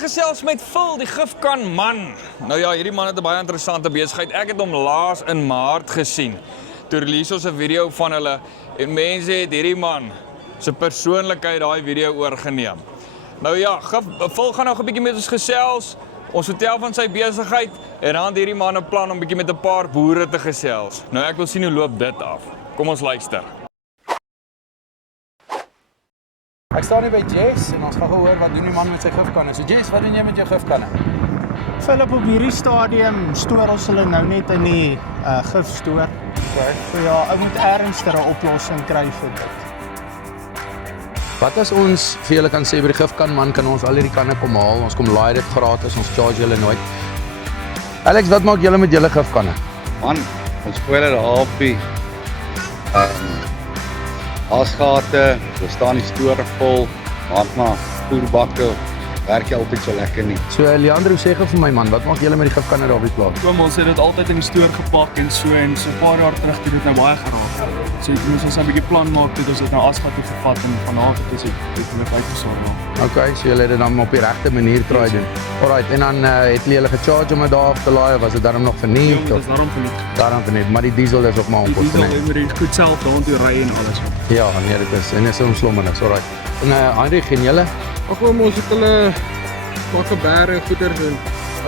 Ek gesels met Phil, die gifkan man. Nou ja, hierdie man het 'n baie interessante besigheid. Ek het hom laas in Maart gesien. Toe release ons 'n video van hulle en mense het hierdie man se persoonlikheid daai video oorgeneem. Nou ja, Phil gaan nog 'n bietjie met ons gesels. Ons vertel van sy besigheid en dan het hierdie man 'n plan om bietjie met 'n paar boere te gesels. Nou ek wil sien hoe loop dit af. Kom ons luister. Ek staan hier by Jess en ons gaan hoor wat doen die man met sy gifkanne. So Jess, wat doen jy met jou gifkanne? Philip, op hierdie stadium stoor ons hulle nou net in die gifstoor. Okay. So ja, ek moet ernstige 'n oplossing kry vir dit. Wat as ons vir julle kan sê by die gifkan man kan ons al hierdie kanne kom haal, ons kom laai dit gratis, ons charge julle nooit. Alex, wat maak julle met julle gifkanne? Man, ons gooi hulle daar op die asgate, we staan die store vol, maak maar voerbakke, werk jy altyd so lekker nie. So Leandro, sê gou vir my man, wat maak julle met die gifkanne daar op die plaas? Ons het dit altyd in die stoor gepak en so 'n paar jaar terug het dit nou baie geraak. So ek moes ons 'n bietjie plan maak dit ons dit nou asgat toe gevat en vanaand het ons dit weer uitgesorg. Okay, so julle het dit dan op die regte manier try doen. Alright, en dan het julle gecharge om dit daar af te laai, was dit daarom nog verniet? Ja, dit is daarom verniet. Daarom verniet, maar die diesel is ook maar Die onkoste, diesel nee. moet jy goed self daartoe ry en alles. Ja, nee, dit is, en dit is onslommernis, alright. En Heinrich, en julle? Ag ons het hulle pakke bære goeders en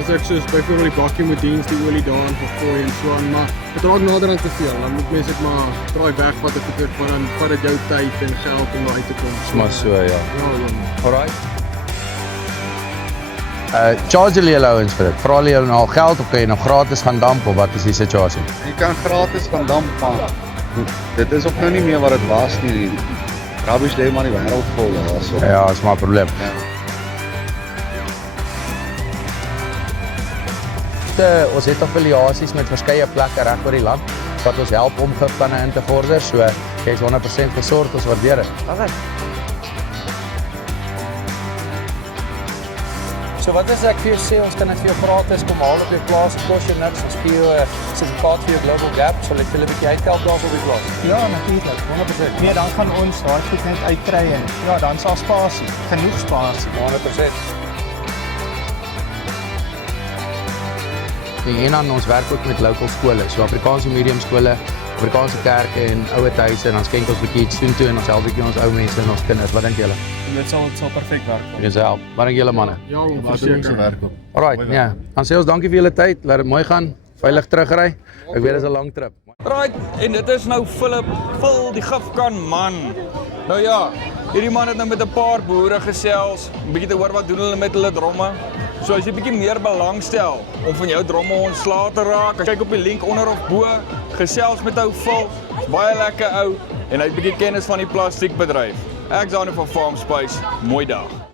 as ek soos byvoorbeeld die bakkie moet diens die olie daarin gegooi en so aan, maar dit raak nader aan te veel. Dan moet mense dit maar draai weg wat ek goeder van dan vat dit jou tyd en geld om daar uit te kom. Maar so, ja. Ja, ja. Alright. Charge julle ouens vir dit? Vra julle nou al geld of kan jy nog gratis gaan damp of wat is die situasie? Jy kan gratis gaan damp, maar dit is ook nou nie meer wat dit was nie. Rubbish lê maar die wêreld vol daarso. Ja, is maar 'n probleem. Ons het affiliasies met verskeie plekke reg oor die land wat ons help om gifkanne in te vorder, so jy is 100% gesorg, ons waardeer dit. So wat as ek vir jou sê, ons kan dit vir jou gratis kom haal op jou plaas, dit kos jou niks, ons gee jou 'n sertifikaat vir jou Global Gap, sal ek julle 'n bietjie uithelp daar op die plaas. Ja, natuurlik, 100%. Nee, dan gaan ons daai goed net uitkry en ja, dan sal spasie, genoeg spasie. 100%. En dan ons werk ook met local skole, so Afrikaanse medium skole, Afrikaanse kerke en ouer huise en dan skenk ons 'n bietjie iets soontoe en ons help bietjie ons ou mense en ons kinders. Wat dink julle? Dit sal perfek werk. Ons help. Wat dink julle manne? Ja, verseker. Alright, ja. Dan sê ons dankie vir julle tyd. Laat dit mooi gaan. Veilig terugry. Ek weet dit is 'n lang trip. Right, en dit is nou Phil, die gifkan man. Nou ja, hierdie man het nou met 'n paar boere gesels, 'n bietjie te hoor wat doen hulle met hulle dromme. So as jy bietjie meer belangstel om van jou dromme ontslae te raak, kyk op die link onder of bo, gesels met ou Phil, baie lekker ou en hy het bietjie kennis van die plastiekbedryf. Ek's daar nou van Farm Space. Mooi dag.